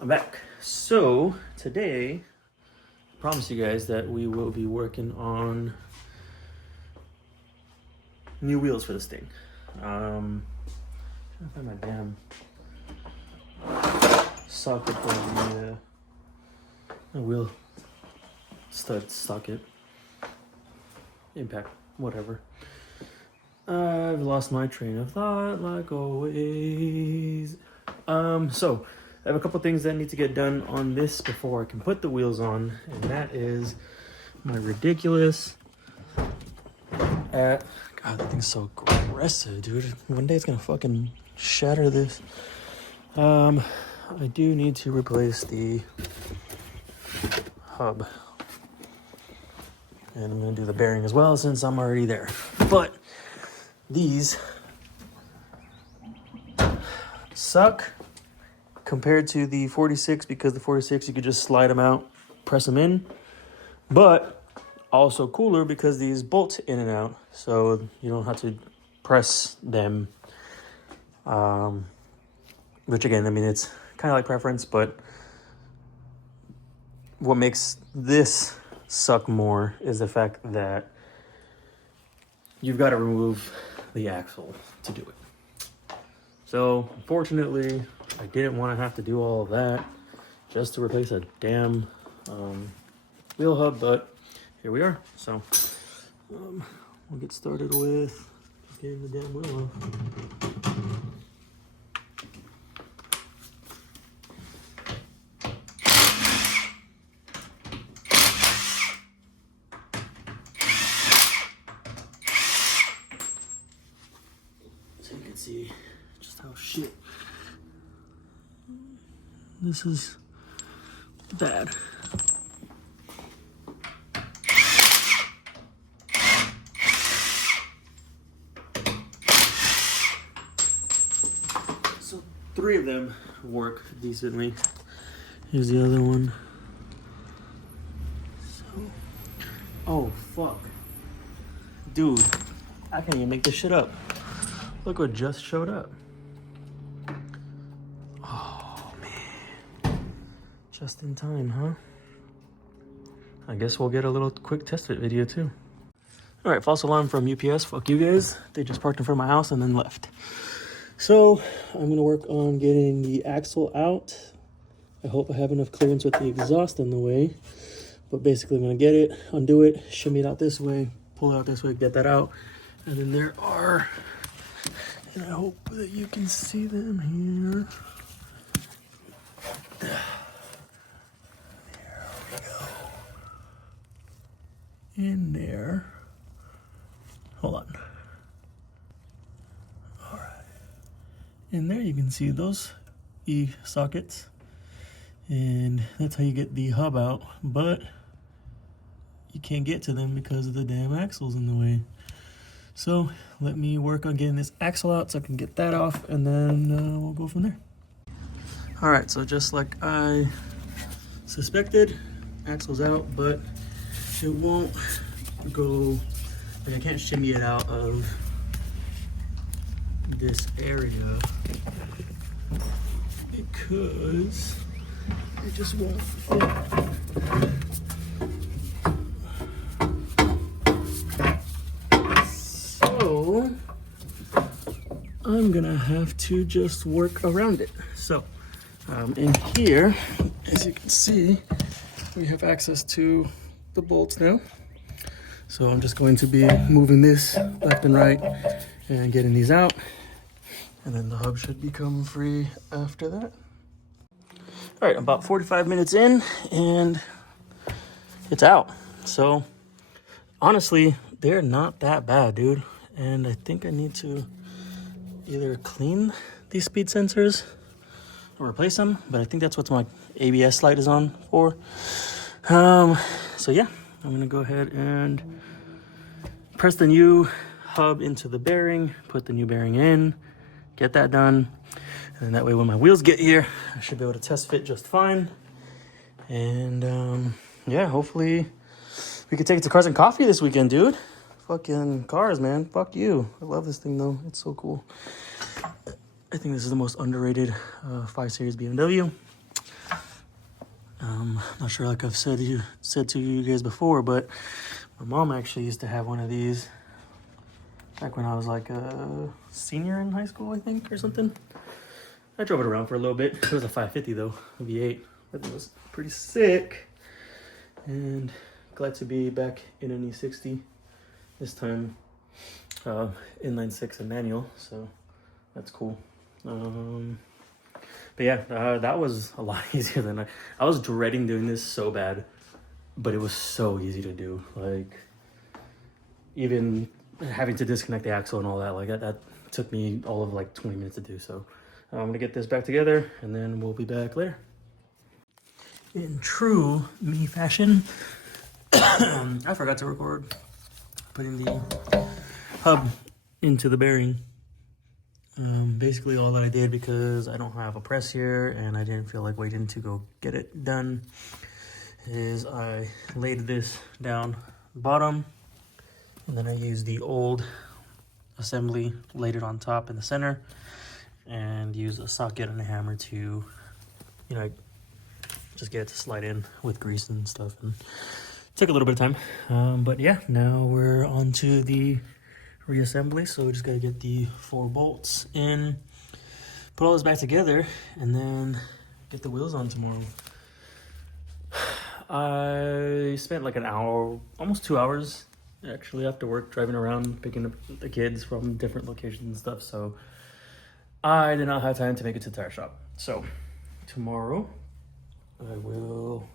I'm back. So today, I promise you guys that we will be working on new wheels for this thing. I'm trying to find my damn socket for the wheel stud socket. Impact, whatever. I've lost my train of thought, like always. So I have a couple things that need to get done on this before I can put the wheels on, and that is my ridiculous. God, that thing's so aggressive, dude. One day it's gonna fucking shatter this. I do need to replace the hub, and I'm gonna do the bearing as well since I'm already there. But these suck compared to the 46 because the 46 you could just slide them out, press them in, but also cooler because these bolt in and out, so you don't have to press them. Which again, I mean, it's kind of like preference, but what makes this suck more is the fact that you've got to remove the axle to do it. So unfortunately, I didn't want to have to do all of that just to replace a damn wheel hub, but here we are. So we'll get started with getting the damn wheel off. So you can see just how shit this is bad. So 3 of them work decently. Here's the other one. So, oh fuck. Dude, I can't even make this shit up. Look what just showed up. Oh man. Just in time, huh? I guess we'll get a little quick test fit video too. All right, false alarm from UPS. Fuck you guys. They just parked in front of my house and then left. So I'm gonna work on getting the axle out. I hope I have enough clearance with the exhaust in the way. But basically I'm gonna get it, undo it, shimmy it out this way, pull it out this way, get that out. And then there are, and I hope that you can see them here. There we go. In there. Hold on. All right. In there you can see those E sockets. And that's how you get the hub out, but you can't get to them because of the damn axles in the way. So let me work on getting this axle out so I can get that off, and then we'll go from there. All right, so just like I suspected, axle's out, but it won't go, like I can't shimmy it out of this area because it just won't fit. So I'm gonna have to just work around it. So in here, as you can see, we have access to the bolts now. So I'm just going to be moving this left and right and getting these out. And then the hub should become free after that. All right, about 45 minutes in and it's out. So honestly, they're not that bad, dude. And I think I need to either clean these speed sensors or replace them, but I think that's what my ABS light is on for. So yeah, I'm gonna go ahead and press the new hub into the bearing, put the new bearing in, get that done. And that way when my wheels get here, I should be able to test fit just fine. And yeah, hopefully we could take it to Cars and Coffee this weekend, dude. Fucking cars, man. Fuck you. I love this thing though. It's so cool. I think this is the most underrated 5 Series BMW. Not sure, like I've said to you guys before, but my mom actually used to have one of these back when I was like a senior in high school, I think, or something. I drove it around for a little bit. It was a 550 though, a V8. But it was pretty sick. And glad to be back in an E60. This time inline 6 and manual, so that's cool. But yeah, that was a lot easier than I was dreading doing this so bad, but it was so easy to do. Like, even having to disconnect the axle and all that, like that took me all of like 20 minutes to do. So I'm gonna get this back together and then we'll be back later. In true me fashion, I forgot to record putting the hub into the bearing. Basically all that I did, because I don't have a press here and I didn't feel like waiting to go get it done, is I laid this down the bottom, and then I used the old assembly, laid it on top in the center, and used a socket and a hammer to, you know, just get it to slide in with grease and stuff. And it took a little bit of time, but yeah, now we're on to the reassembly. So we just gotta get the 4 bolts in, put all this back together, and then get the wheels on tomorrow. I spent like an hour, almost 2 hours actually after work, driving around picking up the kids from different locations and stuff, so I did not have time to make it to the tire shop. So tomorrow I will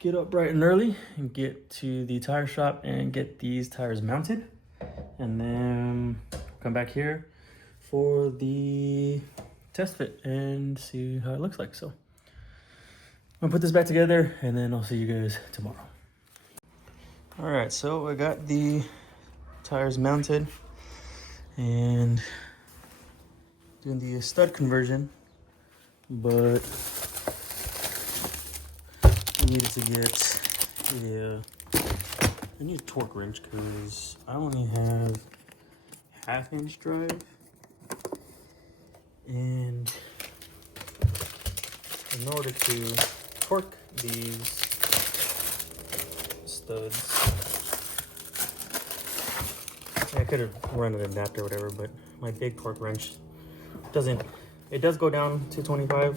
get up bright and early and get to the tire shop and get these tires mounted, and then come back here for the test fit and see how it looks like. So I'm gonna put this back together and then I'll see you guys tomorrow. All right, so I got the tires mounted and doing the stud conversion, but I needed to get I need a torque wrench because I only have 1/2-inch drive, and in order to torque these studs, I could have run an adapter or whatever, but my big torque wrench doesn't, it does go down to 25,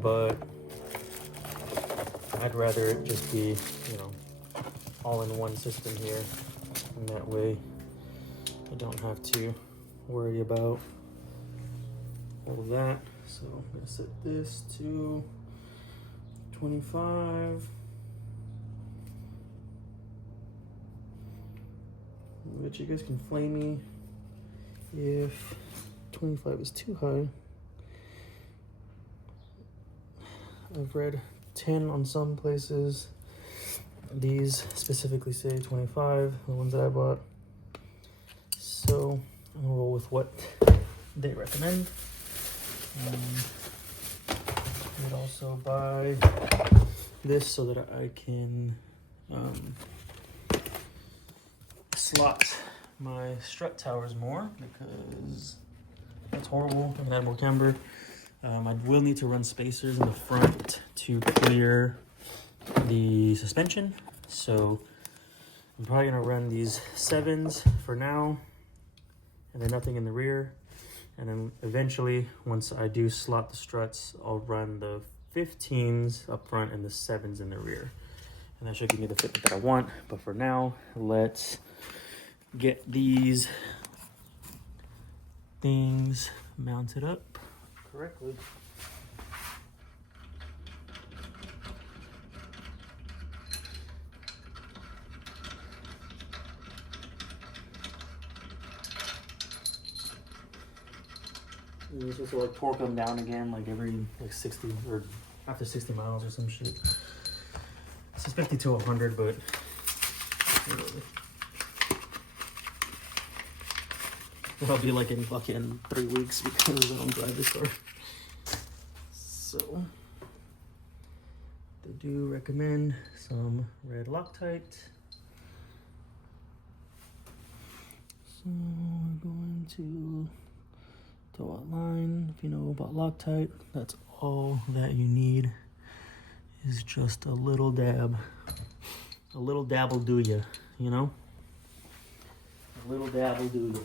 but I'd rather it just be, you know, all in one system here, and that way I don't have to worry about all of that. So I'm gonna set this to 25. I bet you guys can flame me if 25 is too high. I've read 10 on some places. These specifically say 25, the ones that I bought. So I'm gonna roll with what they recommend. I'd also buy this so that I can slot my strut towers more, because that's horrible. I can add more camber. I will need to run spacers in the front to clear the suspension, so I'm probably gonna run these 7s for now, and then nothing in the rear, and then eventually, once I do slot the struts, I'll run the 15s up front and the 7s in the rear, and that should give me the fitment that I want. But for now, let's get these things mounted up correctly. You're supposed to like torque them down again like every like 60 or after 60 miles or some shit. This is 50 to 100, but whatever. I'll be like in fucking 3 weeks because I don't drive this car. So they do recommend some red Loctite. So we're going to Throw a line. If you know about Loctite, that's all that you need, is just a little dab. A little dab will do ya, you know? A little dab will do ya.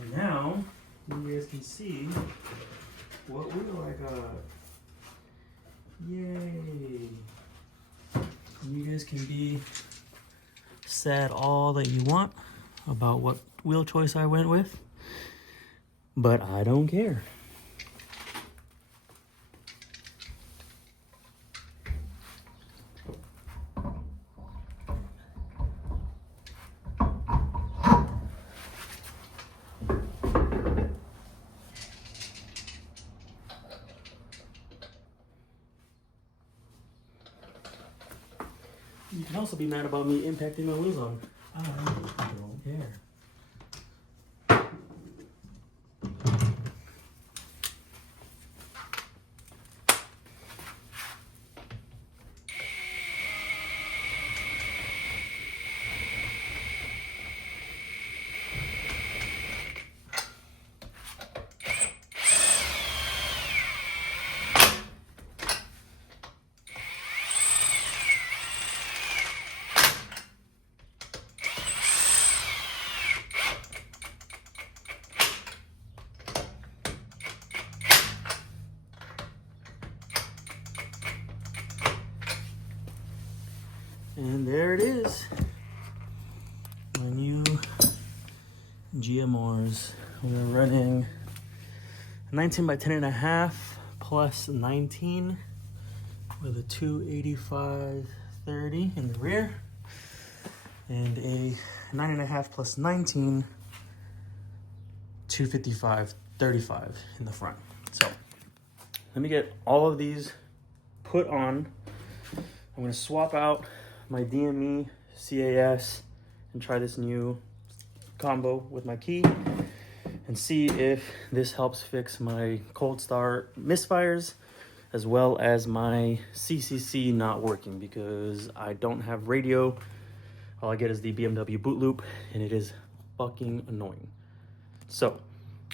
And now you guys can see what wheel I got. Yay! You guys can be sad all that you want about what wheel choice I went with, but I don't care. You can also be mad about me impacting my wheels on. I don't care. And there it is, my new GMRs. We're running 19 by 10.5 plus 19 with a 285/30 in the rear, and a 9.5 plus 19 255/35 in the front. So let me get all of these put on. I'm gonna swap out my DME CAS and try this new combo with my key and see if this helps fix my cold start misfires, as well as my CCC not working, because I don't have radio. All I get is the BMW boot loop, and it is fucking annoying. So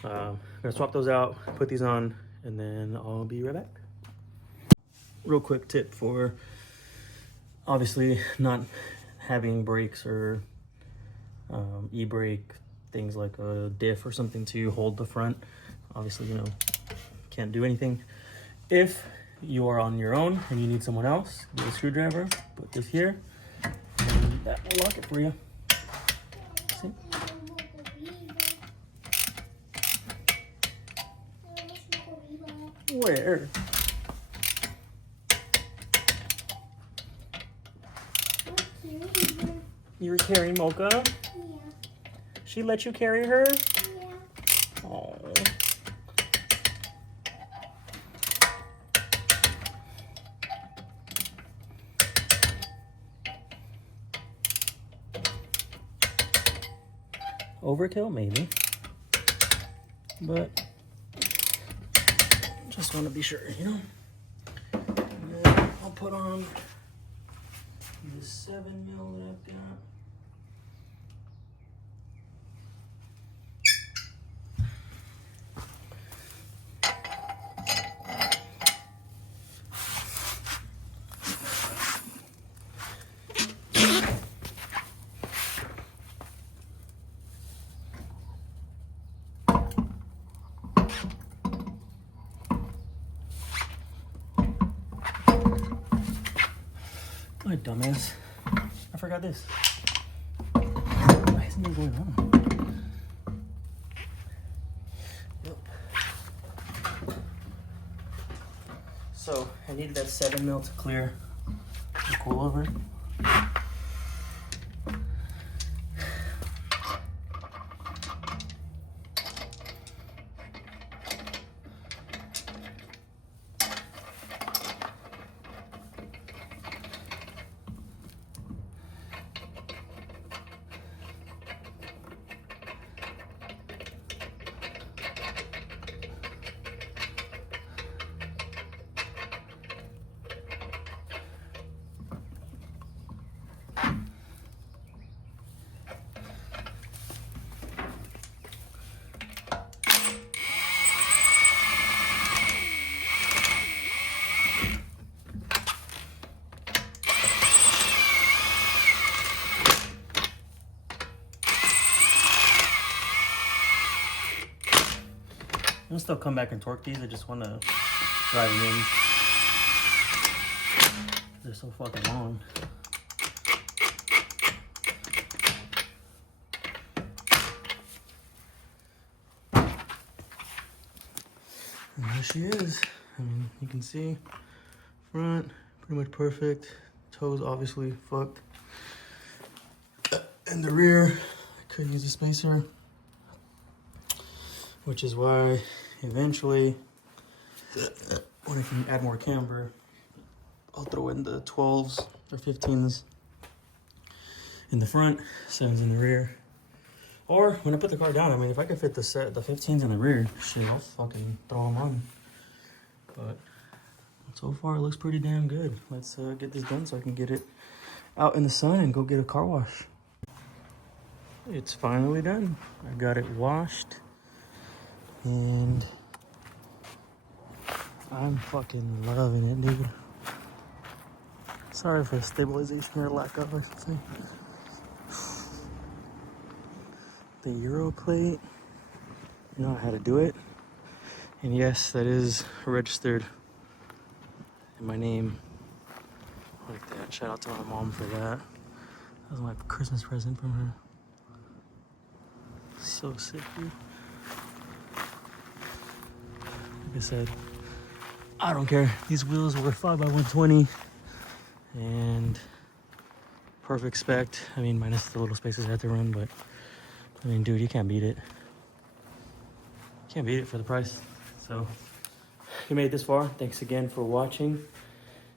I'm gonna swap those out, put these on, and then I'll be right back. Real quick tip for obviously not having brakes or e-brake, things like a diff or something to hold the front. Obviously, you know, can't do anything. If you are on your own and you need someone else, get a screwdriver, put this here, and that will lock it for you. See? Where? You were carrying Mocha? Yeah. She let you carry her? Yeah. Oh. Overkill, maybe. But just want to be sure, you know? And then I'll put on the 7mm that I've got. My dumbass. I forgot this. Why isn't it going on? Yep. So I needed that 7mm to clear the coilover. I'll still come back and torque these. I just want to drive them in. They're so fucking long. And there she is. I mean, you can see front, pretty much perfect. Toes obviously fucked. And the rear, I could use a spacer, which is why eventually, when I can add more camber, I'll throw in the 12s or 15s in the front, 7s in the rear. Or when I put the car down, I mean, if I could fit the 15s in the rear, shit, I'll fucking throw them on. But so far, it looks pretty damn good. Let's get this done so I can get it out in the sun and go get a car wash. It's finally done. I got it washed. And I'm fucking loving it, dude. Sorry for stabilization or lack of, I should say. The Euro plate, you know how to do it. And yes, that is registered in my name like that. Shout out to my mom for that. That was my Christmas present from her. So sick, dude. Like I said, I don't care. These wheels were 5x120 and perfect spec. I mean, minus the little spaces I had to run, but I mean, dude, you can't beat it. Can't beat it for the price. So, if you made it this far, thanks again for watching.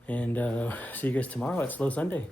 And see you guys tomorrow at Slow Sunday.